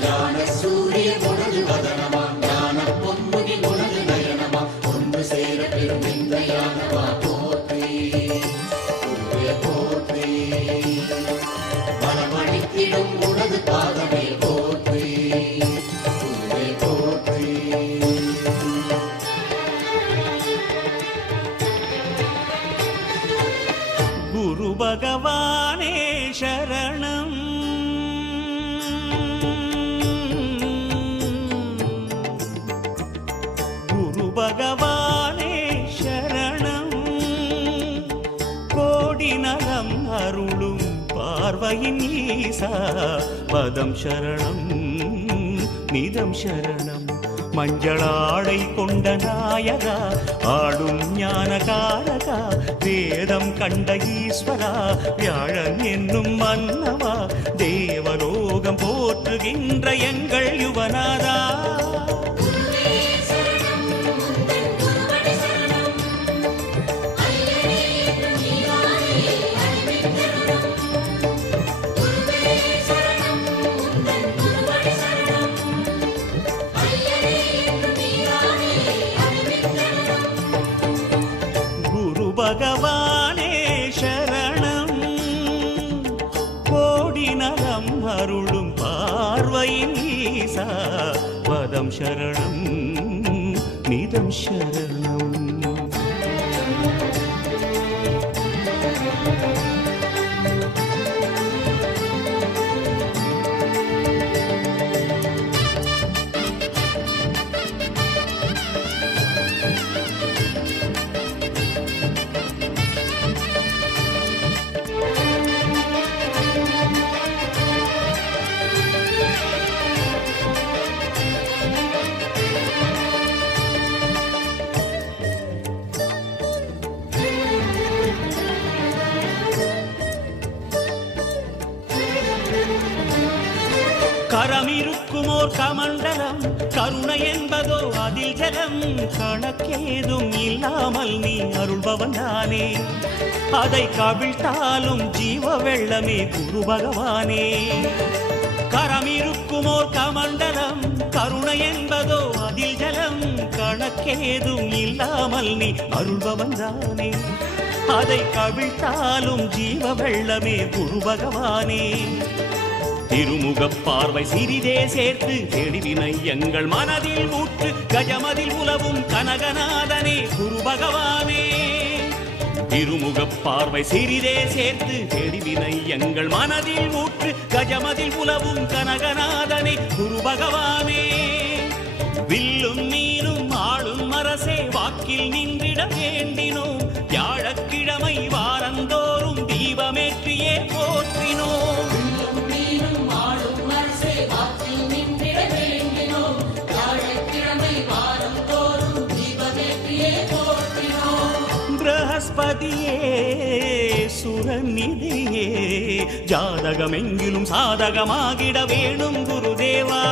ஞான சூரிய உனது வதனமா ஞான பொன்முகி உனது நயனமா ஒன்று சேர பெரும் இந்த யானமா போற்றி குருவே போற்றி பலமளித்திடும் உனது பாதமே போற்றி குருவே போற்றி குரு பகவானே சரணம் குரு பகவானே சரணம் கோடி நலம் அருளும் பார்வையின் ஈசா பதம் சரணம் நிதம் சரணம் மஞ்சளாடை கொண்ட நாயகா ஆடும் ஞானகாரகா வேதம் கண்ட ஈஸ்வரா வியாழன் என்னும் மன்னவா தேவலோகம் போற்றுகின்ற எங்கள் யுவனாரா பகவானே சரணம் கோடி நலம் அருளும் பார்வையின் ஈசா பதம் சரணம் நிதம் சரணம் கரமிருக்குமோர் கமண்டலம் கருணை என்பதோ அதில் ஜலம் கணக்கேதும் இல்லாமல் நீ அருள்பவன் தானே அதை கவிழ்த்தாலும் ஜீவ வெள்ளமே குரு பகவானே கரமிருக்குமோர் கமண்டலம் கருணை என்பதோ அதில் ஜலம் கணக்கேதும் இல்லாமல் நீ அருள்பவன் தானே அதை கவிழ்த்தாலும் ஜீவ வெள்ளமே குரு பகவானே திருமுகப் பார்வை சிறிதே சேர்த்து தெளிவினை எங்கள் மனதில் ஊற்று கஜமதில் உலவும் கனகநாதனே குரு பகவானே திருமுகப் பார்வை சிறிதே சேர்த்து தெளிவினை எங்கள் மனதில் ஊற்று கஜமதில் உலவும் கனகநாதனே குரு பகவானே வில்லும் நீரும் ஆளும் அரசே வாக்கில் நின்றிட வேண்டினோம் வியாழக்கிழமை வாரந்தோறும் தீபமேற்றியே போற்றினோம் பிரகஸ்பதியே சுரநிதியே ஜாதகமெங்கிலும் சாதகமாகிட வேணும் குருதேவா